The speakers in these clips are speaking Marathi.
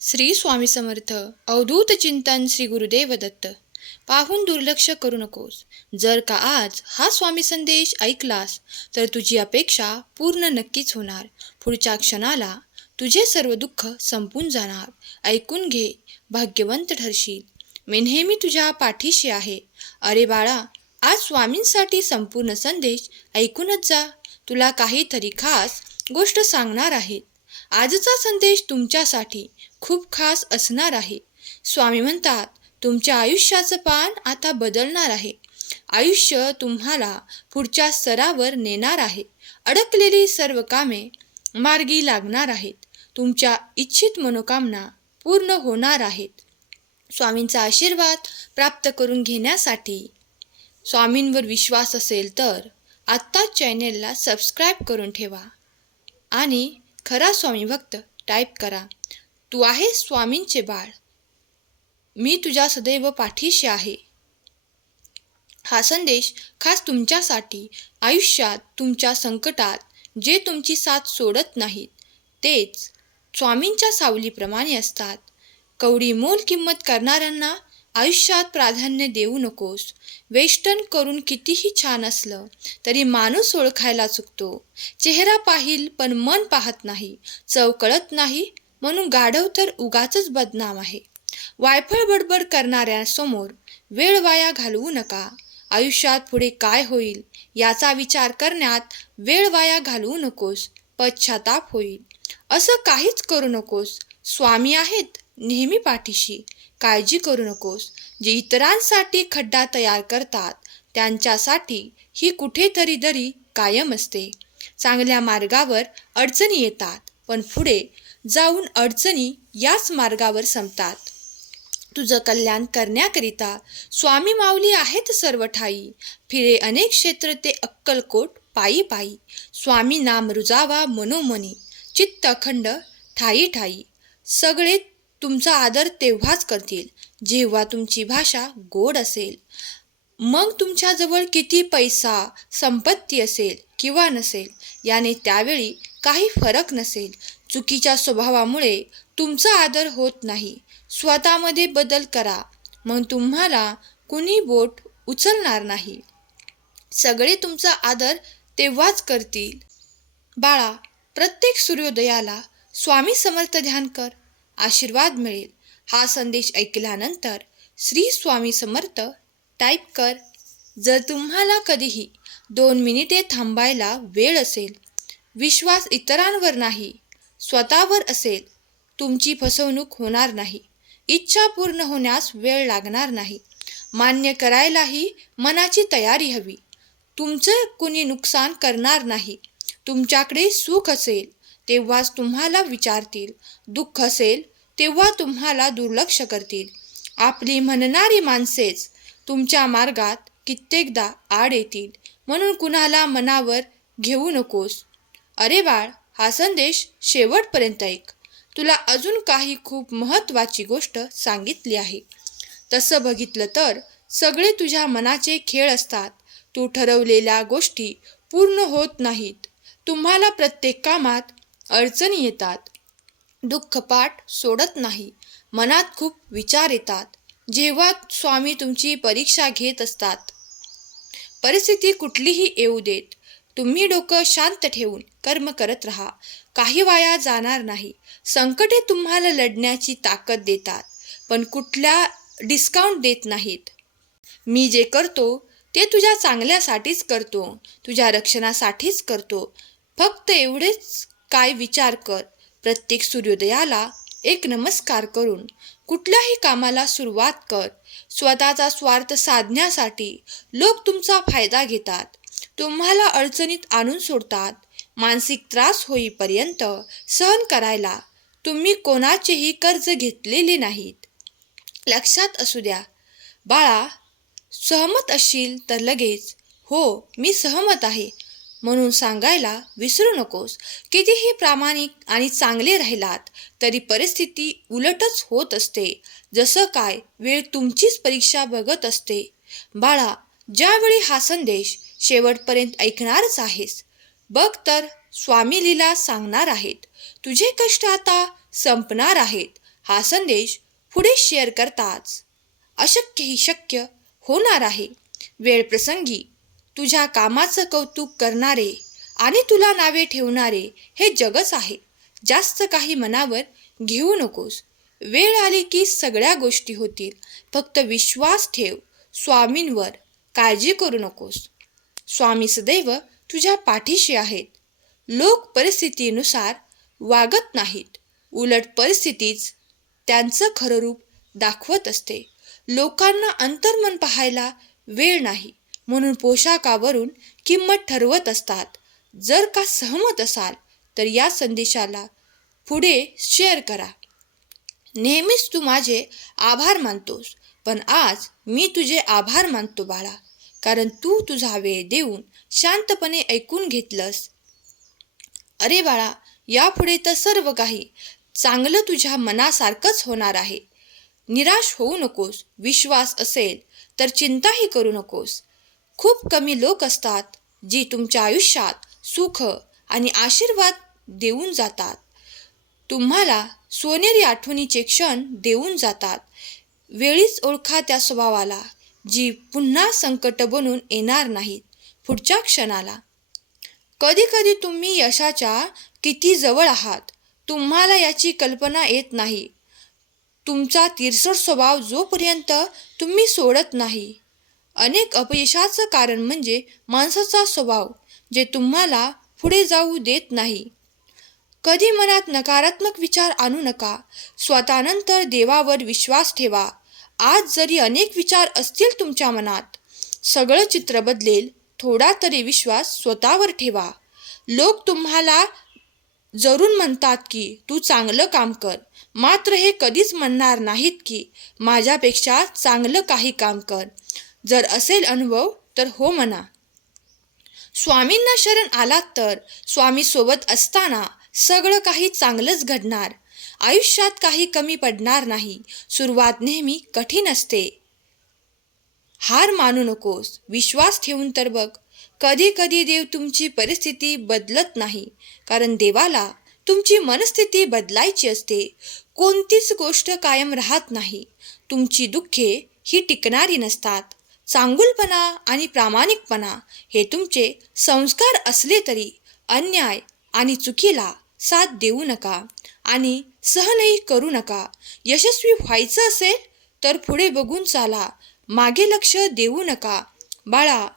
श्री स्वामी समर्थ अवधूत चिंतन श्री गुरुदेव दत्त. पाहून दुर्लक्ष करू नकोस. जर का आज हा स्वामी संदेश ऐकलास तर तुझी अपेक्षा पूर्ण नक्कीच होणार. पुढच्या क्षणाला तुझे सर्व दुःख संपून जाणार. ऐकून घे भाग्यवंत ठरशील. मी नेहमी तुझ्या पाठीशी आहे. अरे बाळा आज स्वामींसाठी संपूर्ण संदेश ऐकूनच जा. तुला काहीतरी खास गोष्ट सांगणार आहेत आजचा संदेश तुमच्यासाठी खूप खास असणार आहे. स्वामी म्हणतात तुमच्या आयुष्याचं पान आता बदलणार आहे. आयुष्य तुम्हाला पुढच्या स्तरावर नेणार आहे. अडकलेली सर्व कामे मार्गी लागणार आहेत. तुमच्या इच्छित मनोकामना पूर्ण होणार आहेत. स्वामींचा आशीर्वाद प्राप्त करून घेण्यासाठी स्वामींवर विश्वास असेल तर आत्ताच चॅनेलला सबस्क्राईब करून ठेवा. आणि खरा स्वामी भक्त टाईप करा. तू आहे स्वामींचे बाळ. मी तुझ्या सदैव पाठीशी आहे. हा संदेश खास तुमच्यासाठी आयुष्यात तुमच्या संकटात जे तुमची साथ सोडत नाहीत तेच स्वामींच्या सावलीप्रमाणे असतात. कवडी मोल किंमत करणाऱ्यांना आयुष्यात प्राधान्य देऊ नकोस. वेष्टन करून कितीही छान असलं तरी माणूस ओळखायला चुकतो. चेहरा पाहिल पण मन पाहत नाही. चव कळत नाही म्हणून गाढव तर उगाच बदनाम आहे. वायफळ बडबड करणाऱ्यासमोर वेळ वाया घालवू नका. आयुष्यात पुढे काय होईल याचा विचार करण्यात वेळ वाया घालवू नकोस. पश्चाताप होईल. असं काहीच करू नकोस. स्वामी आहेत नेहमी पाठीशी. काळजी करू नकोस. जे इतरांसाठी खड्डा तयार करतात त्यांच्यासाठी ही कुठेतरी दरी कायम असते. चांगल्या मार्गावर अडचणी येतात पण पुढे जाऊन अडचणी याच मार्गावर संपतात. तुझं कल्याण करण्याकरिता स्वामी माऊली आहेत सर्व ठाई. फिरे अनेक क्षेत्र ते अक्कलकोट पायी पायी. स्वामी नाम रुजावा मनोमनी. चित्त अखंड ठाई ठाई सगळे तुमचा आदर तेव्हाच करतील जेव्हा तुमची भाषा गोड असेल. मग तुमच्याजवळ किती पैसा संपत्ती असेल किंवा नसेल याने त्यावेळी काही फरक नसेल. चुकीच्या स्वभावामुळे तुमचा आदर होत नाही. स्वतःमध्ये बदल करा. मग तुम्हाला कुणी बोट उचलणार नाही. सगळे तुमचा आदर तेव्हाच करतील. बाळा प्रत्येक सूर्योदयाला स्वामी समर्थ ध्यान कर आशीर्वाद मिळेल. हा संदेश ऐकल्यानंतर श्री स्वामी समर्थ टाईप कर. जर तुम्हाला कधीही दोन मिनिटे थांबायला वेळ असेल विश्वास इतरांवर नाही स्वतःवर असेल तुमची फसवणूक होणार नाही इच्छा पूर्ण होण्यास वेळ लागणार नाही. मान्य करायलाही मनाची तयारी हवी. तुमचं कुणी नुकसान करणार नाही. तुमच्याकडे सुख असेल तेव्हाच तुम्हाला विचारतील. दुःख असेल तेव्हा तुम्हाला दुर्लक्ष करतील. आपली म्हणणारी माणसेच तुमच्या मार्गात कित्येकदा आड येतील. म्हणून कुणाला मनावर घेऊ नकोस. अरे बाळ हा संदेश शेवटपर्यंत ऐक. तुला अजून काही खूप महत्त्वाची गोष्ट सांगितली आहे. तसं बघितलं तर सगळे तुझ्या मनाचे खेळ असतात. तू ठरवलेल्या गोष्टी पूर्ण होत नाहीत. तुम्हाला प्रत्येक कामात अडचणी येतात. दुःखपाठ सोडत नाही. मनात खूप विचार येतात. जेव्हा स्वामी तुमची परीक्षा घेत असतात. परिस्थिती कुठलीही येऊ देत. तुम्ही डोकं शांत ठेवून कर्म करत राहा. काही वाया जाणार नाही. संकटे तुम्हाला लढण्याची ताकद देतात. पण कुठल्या डिस्काउंट देत नाहीत. मी जे करतो ते तुझ्या चांगल्यासाठीच करतो. तुझ्या रक्षणासाठीच करतो. फक्त एवढेच काय विचार कर. प्रत्येक सूर्योदयाला एक नमस्कार करून कुठल्याही कामाला सुरुवात कर. स्वतःचा स्वार्थ साधण्यासाठी लोक तुमचा फायदा घेतात. तुम्हाला अडचणीत आणून सोडतात. मानसिक त्रास होईपर्यंत सहन करायला तुम्ही कोणाचेही कर्ज घेतलेले नाहीत. लक्षात असू द्या. बाळा सहमत असशील तर लगेच. हो मी सहमत आहे. म्हणून सांगायला विसरू नकोस. कितीही प्रामाणिक आणि चांगले राहिलात तरी परिस्थिती उलटच होत असते. जसं काय वेळ तुमचीच परीक्षा बघत असते. बाळा ज्यावेळी हा संदेश शेवटपर्यंत ऐकणारच आहेस बघ तर स्वामी लीला सांगणार आहेत. तुझे कष्ट आता संपणार आहेत. हा संदेश पुढे शेअर करताच. अशक्य ही शक्य होणार आहे. वेळ प्रसंगी तुझ्या कामाचं कौतुक करणारे आणि तुला नावे ठेवणारे हे जगच आहे. जास्त काही मनावर घेऊ नकोस. वेळ आली की सगळ्या गोष्टी होतील. फक्त विश्वास ठेव. स्वामींवर काळजी करू नकोस. स्वामी सदैव तुझ्या पाठीशी आहेत. लोक परिस्थितीनुसार वागत नाहीत. उलट परिस्थितीच त्यांचं खरं रूप दाखवत असते. लोकांना अंतर्मन पाहायला वेळ नाही. म्हणून पोशाखावरून किंमत ठरवत असतात. जर का सहमत असाल तर या संदेशाला पुढे शेअर करा. नेहमीच तू माझे आभार मानतोस पण आज मी तुझे आभार मानतो बाळा कारण तू तुझा वेळ देऊन शांतपणे ऐकून घेतलंस. अरे बाळा यापुढे तर सर्व काही चांगलं तुझ्या मनासारखंच होणार आहे. निराश होऊ नकोस विश्वास असेल तर चिंताही करू नकोस. खूप कमी लोक असतात जी तुमच्या आयुष्यात सुख आणि आशीर्वाद देऊन जातात. तुम्हाला सोनेरी आठवणीचे क्षण देऊन जातात. वेळीच ओळखा त्या स्वभावाला जी पुन्हा संकट बनून येणार नाहीत पुढच्या क्षणाला. कधी कधी तुम्ही यशाच्या किती जवळ आहात तुम्हाला याची कल्पना येत नाही. तुमचा तिरसट स्वभाव जोपर्यंत तुम्ही सोडत नाही अनेक अपयशाचं कारण म्हणजे माणसाचा स्वभाव जे तुम्हाला पुढे जाऊ देत नाही. कधी मनात नकारात्मक विचार आणू नका स्वतःनंतर देवावर विश्वास ठेवा. आज जरी अनेक विचार असतील तुमच्या मनात सगळं चित्र बदलेल थोडा तरी विश्वास स्वतःवर ठेवा. लोक तुम्हाला जरूर म्हणतात की तू चांगलं काम कर. मात्र हे कधीच म्हणणार नाहीत की माझ्यापेक्षा चांगलं काही काम कर. जर असेल अनुभव तर हो म्हणा. स्वामींना शरण आलात तर स्वामी सोबत असताना सगळं काही चांगलंच घडणार. आयुष्यात काही कमी पडणार नाही. सुरुवात नेहमी कठीण असते. हार मानू नकोस. विश्वास ठेवून तर बघ. कधी कधी देव तुमची परिस्थिती बदलत नाही. कारण देवाला तुमची मनस्थिती बदलायची असते. कोणतीच गोष्ट कायम राहत नाही. तुमची दुःखे ही टिकणारी नसतात. चांगुलपणा आणि प्रामाणिकपणा हे तुमचे संस्कार असले तरी अन्याय आणि चुकीला साथ देऊ नका आणि सहनही करू नका. यशस्वी व्हायचं असेल तर पुढे बघून चाला. मागे लक्ष देऊ नका. बाळा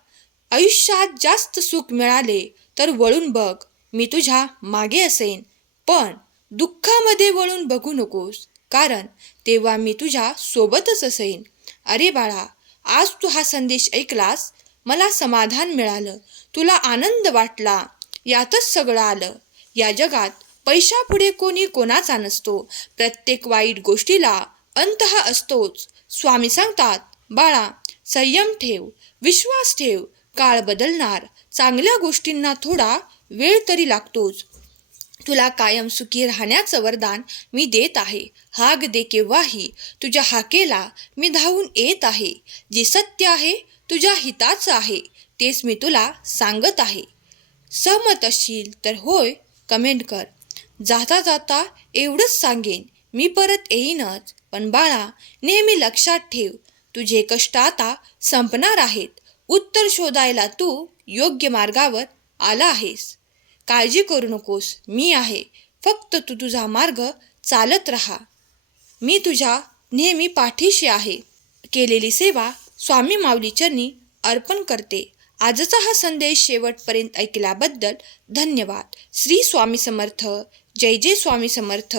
आयुष्यात जास्त सुख मिळाले तर वळून बघ. मी तुझ्या मागे असेन. पण दुःखामध्ये वळून बघू नकोस. कारण तेव्हा मी तुझ्या सोबतच असेन. अरे बाळा आज तू हा संदेश ऐकलास मला समाधान मिळालं तुला आनंद वाटला यातच सगळं आलं. या जगात पैशापुढे कोणी कोणाचा नसतो. प्रत्येक वाईट गोष्टीला अंत हा असतोच. स्वामी सांगतात बाळा संयम ठेव विश्वास ठेव काळ बदलणार. चांगल्या गोष्टींना थोडा वेळ तरी लागतोच. तुला कायम सुखी राहण्याचं वरदान मी देत आहे. हाग दे केव्हाही. तुझ्या हाकेला मी धावून येत आहे. जे सत्य आहे तुझ्या हिताचं आहे. तेच मी तुला सांगत आहे. सहमत असशील तर होय कमेंट कर. जाता जाता एवढंच सांगेन. मी परत येईनच. पण बाळा नेहमी लक्षात ठेव. तुझे कष्ट आता संपणार आहेत. उत्तर शोधायला तू योग्य मार्गावर आला आहेस. काळजी करू नकोस. मी आहे. फक्त तू तुझा मार्ग चालत राहा. मी तुझ्या नेहमी पाठीशी आहे. केलेली सेवा स्वामी माऊलीचरणी अर्पण करते. आजचा हा संदेश शेवटपर्यंत ऐकल्याबद्दल धन्यवाद. श्री स्वामी समर्थ. जय जय स्वामी समर्थ.